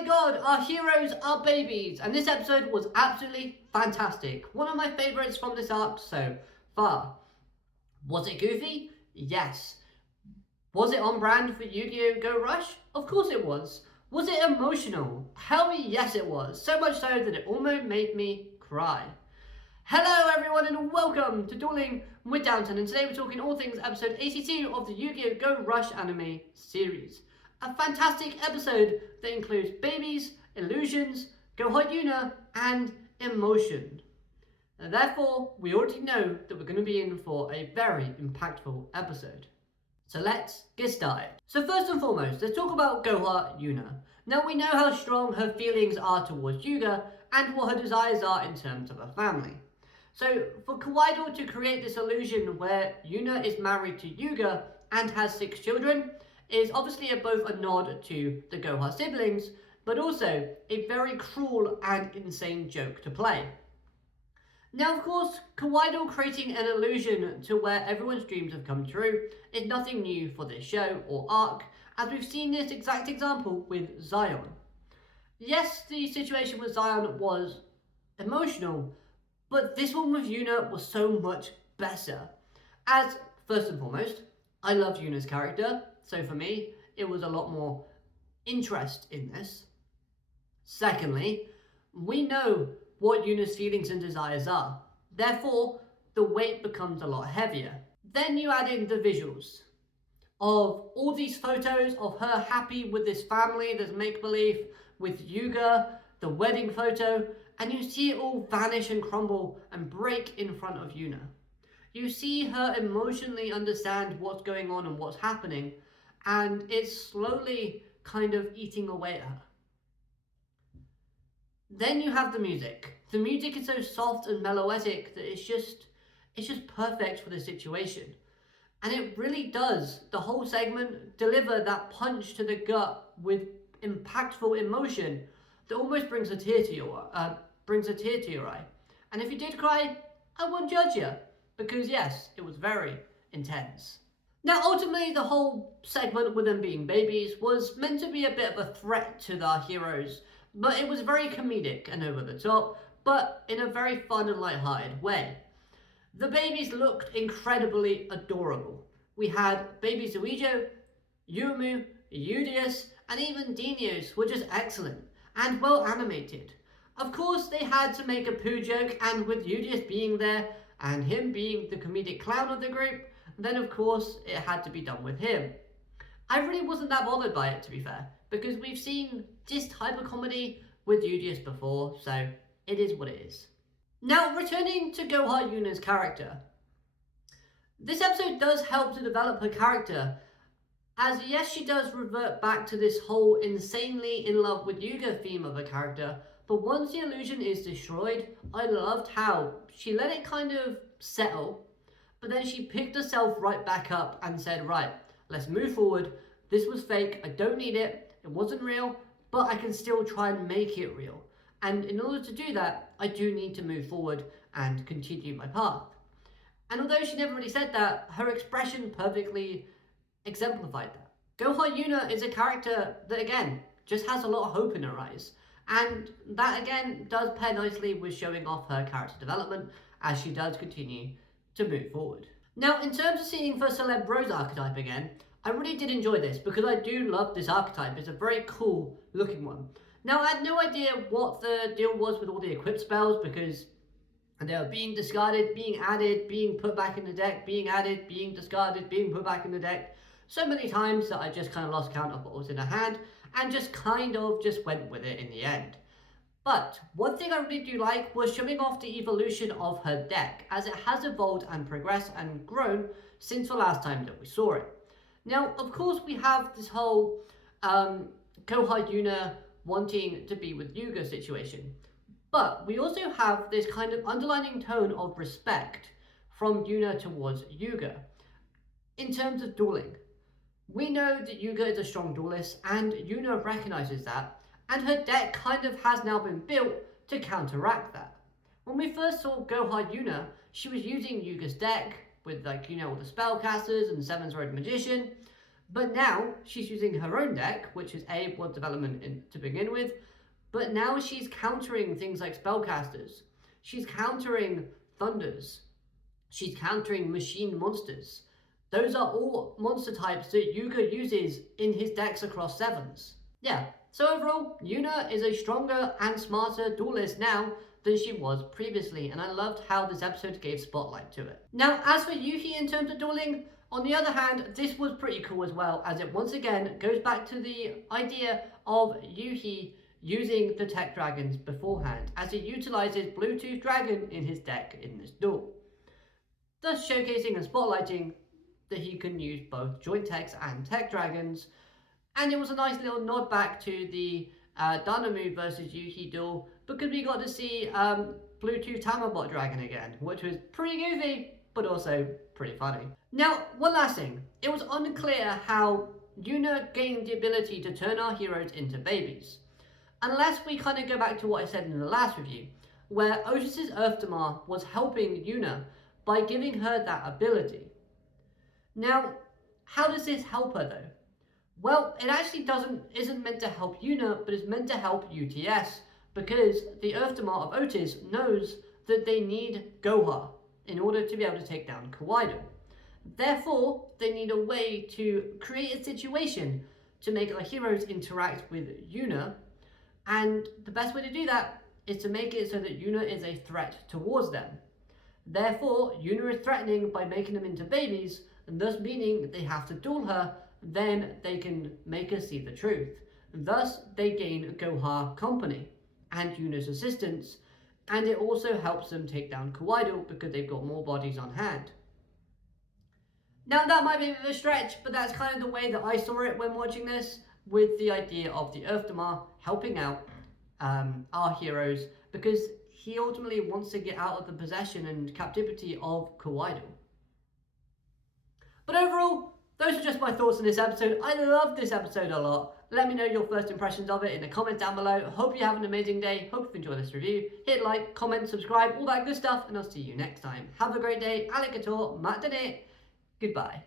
my god, our heroes are babies, and this episode was absolutely fantastic. One of my favourites from this arc so far. Was it goofy? Yes. Was it on brand for Yu-Gi-Oh! Go Rush? Of course it was. Was it emotional? Hell yes it was. So much so that it almost made me cry. Hello everyone and welcome to Dueling with Downton, and today we're talking all things episode 82 of the Yu-Gi-Oh! Go Rush anime series. A fantastic episode that includes babies, illusions, Goha Yuna, and emotion. And therefore, we already know that we're going to be in for a very impactful episode. So let's get started. So first and foremost, let's talk about Goha Yuna. Now we know how strong her feelings are towards Yugioh and what her desires are in terms of her family. So for Kawaii to create this illusion where Yuna is married to Yugioh and has 6 children is obviously both a nod to the Goha siblings, but also a very cruel and insane joke to play. Now of course, Kawaii creating an illusion to where everyone's dreams have come true is nothing new for this show or arc, as we've seen this exact example with Zion. Yes, the situation with Zion was emotional, but this one with Yuna was so much better. As, first and foremost, I love Yuna's character, so for me, it was a lot more interest in this. Secondly, we know what Yuna's feelings and desires are. Therefore, the weight becomes a lot heavier. Then you add in the visuals of all these photos of her happy with this family, this make-believe, with Yugioh, the wedding photo, and you see it all vanish and crumble and break in front of Yuna. You see her emotionally understand what's going on and what's happening, and it's slowly kind of eating away at her. Then you have the music. The music is so soft and meloetic that it's just perfect for the situation. And it really does, the whole segment, deliver that punch to the gut with impactful emotion that almost brings a tear to your eye. And if you did cry, I won't judge you, because yes, it was very intense. Now ultimately the whole segment with them being babies was meant to be a bit of a threat to the heroes, but it was very comedic and over the top, but in a very fun and light-hearted way. The babies looked incredibly adorable. We had baby Zwijo, Yumu, Udius, and even Dinios were just excellent and well animated. Of course, they had to make a poo joke, and with Udius being there and him being the comedic clown of the group, then of course it had to be done with him. I really wasn't that bothered by it, to be fair, because we've seen this type of comedy with Udius before, so it is what it is. Now, returning to Goha Yuna's character. This episode does help to develop her character, as yes, she does revert back to this whole insanely in love with Yugioh theme of her character, but once the illusion is destroyed, I loved how she let it kind of settle, but then she picked herself right back up and said, right, let's move forward. This was fake, I don't need it, it wasn't real, but I can still try and make it real. And in order to do that, I do need to move forward and continue my path. And although she never really said that, her expression perfectly exemplified that. Goha Yuna is a character that, again, just has a lot of hope in her eyes. And that, again, does pair nicely with showing off her character development as she does continue to move forward. Now, in terms of seeing for Celeb Rose archetype again, I really did enjoy this because I do love this archetype. It's a very cool looking one. Now, I had no idea what the deal was with all the equipped spells because they were being discarded, being added, being put back in the deck, being added, being discarded, being put back in the deck so many times that I just kind of lost count of what was in her hand and just kind of just went with it in the end. But one thing I really do like was showing off the evolution of her deck, as it has evolved and progressed and grown since the last time that we saw it. Now, of course, we have this whole Goha Yuna wanting to be with Yugioh situation. But we also have this kind of underlining tone of respect from Yuna towards Yugioh. In terms of dueling, we know that Yugioh is a strong duelist and Yuna recognizes that, and her deck kind of has now been built to counteract that. When we first saw Goha Yuna, she was using Yugioh's deck with all the spellcasters and 7's Road Magician, But now she's using her own deck, which is was development to begin with, but now she's countering things like spellcasters. She's countering thunders. She's countering machine monsters. Those are all monster types that Yugioh uses in his decks across sevens. Yeah, so overall, Yuna is a stronger and smarter duelist now than she was previously, and I loved how this episode gave spotlight to it. Now, as for Yuhi in terms of dueling, on the other hand, this was pretty cool as well, as it once again goes back to the idea of Yuhi using the tech dragons beforehand, as he utilizes Bluetooth Dragon in his deck in this duel, thus showcasing and spotlighting that he can use both joint techs and tech dragons. And it was a nice little nod back to the Danamu versus Yuhi duel, because we got to see Bluetooth Tamabot Dragon again, which was pretty goofy, but also pretty funny. Now, one last thing. It was unclear how Yuna gained the ability to turn our heroes into babies. Unless we kind of go back to what I said in the last review, where Otis's Earthdamar was helping Yuna by giving her that ability. Now, how does this help her though? Well, it actually isn't meant to help Yuna, but it's meant to help UTS, because the Earthdamar of Otis knows that they need Goha in order to be able to take down Kawaii. Therefore, they need a way to create a situation to make our heroes interact with Yuna, and the best way to do that is to make it so that Yuna is a threat towards them. Therefore, Yuna is threatening by making them into babies, and thus meaning they have to duel her, then they can make her see the truth. Thus, they gain Goha company and Yuna's assistance, and it also helps them take down Kawaii because they've got more bodies on hand. Now, that might be a bit of a stretch, but that's kind of the way that I saw it when watching this, with the idea of the Earthdamar helping out our heroes, because he ultimately wants to get out of the possession and captivity of Kawaii. But overall, those are just my thoughts on this episode. I loved this episode a lot. Let me know your first impressions of it in the comments down below. Hope you have an amazing day. Hope you enjoy this review. Hit like, comment, subscribe, all that good stuff, and I'll see you next time. Have a great day. Alligator, matane. Goodbye.